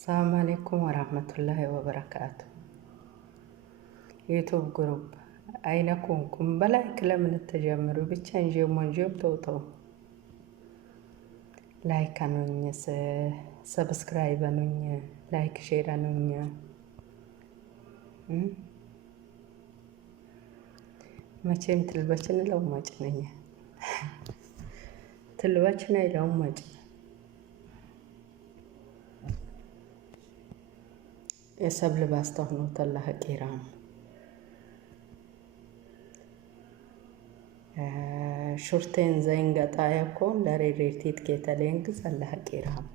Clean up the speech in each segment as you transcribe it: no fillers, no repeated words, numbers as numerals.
ሰላም አለይኩም ወራህመቱላሂ ወበረካቱ። ዩቱብ ግሩፕ አይነኩንኩም በላይክ ለምን ተጀምሩ ብቻ እንጀም ተውተው ላይክ አኑኝ፣ ሰብስክራይብ አኑኝ፣ ላይክ ሼር አኑኝ። መቼም ትልበችን ለውማጭ ነኝ ትልበችን አይለውማጭ የሰብል ባስተውነው ተላህ ቂራም ሹርቴን ዘይንገጣ ያኮን ለሬሬቲት ከተለንግ ተላህ ቂራም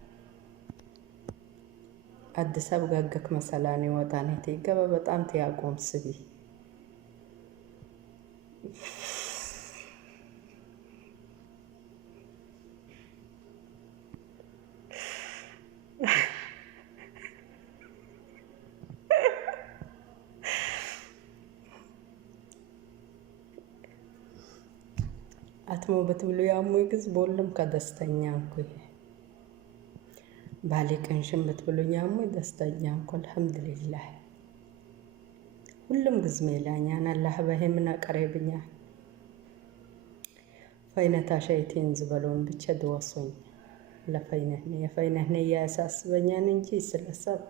አዲስ አበባ ገገክ መሰላኔ ወጣኔት ይገባ በጣም ተያቆም ስቢ አትሞ በትብሉ ያሙ ይግዝ ቦልም ከደስተኛ እንኩይ ባሊቅንሽም በትብሉ ያሙ ደስተኛ እንኩ አልሐምዱሊላህ ሁሉም ግዝ ሜላኛን አላህ በህምና ቀረብኛ ፈይነታ ሸይቲን ዝበሎን ብቻ ድወሶኝ ለፈይነህኔ ያሳስበኛን እንጂ ስለሰብ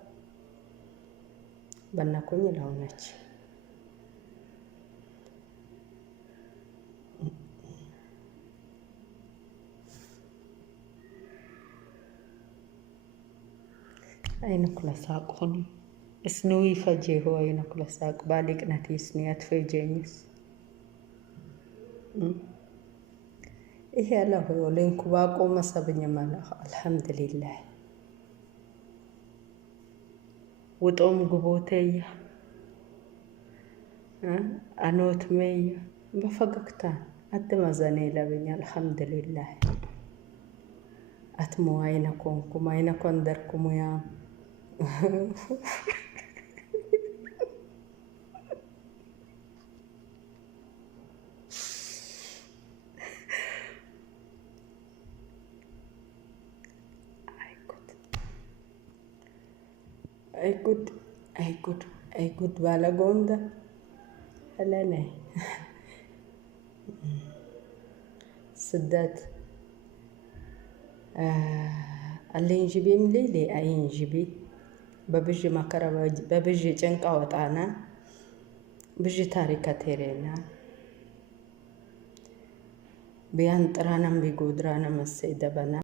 በናኩኝ ለሆነች አይነኩ ለሳቁን እስኑይ ፈጄ ሆይ አይነኩ ለሳቅ ባሊቅነቲ እስኒያት ፈጄኝስ ይሄ ያለው ለንኩ ባቆ መሰብኝ ማለት አልሐምዱሊላህ ወጦም ጉቦቴያ አኖት መይ በፈገግታ አትመዘኔ ለብኝ አልሐምዱሊላህ አትሞ አይነኮንኩም አይነኮንደርኩም ያ ay good balagonda helene ስደት አለንጂቢም ሌሌ አይንጂቢ በብዥ ማከረባ በብዥ ጭንቃ ወጣና ብዥ ታሪካ ተሬና ቢያን ጥራናም ቢጎድራና መሰይደበና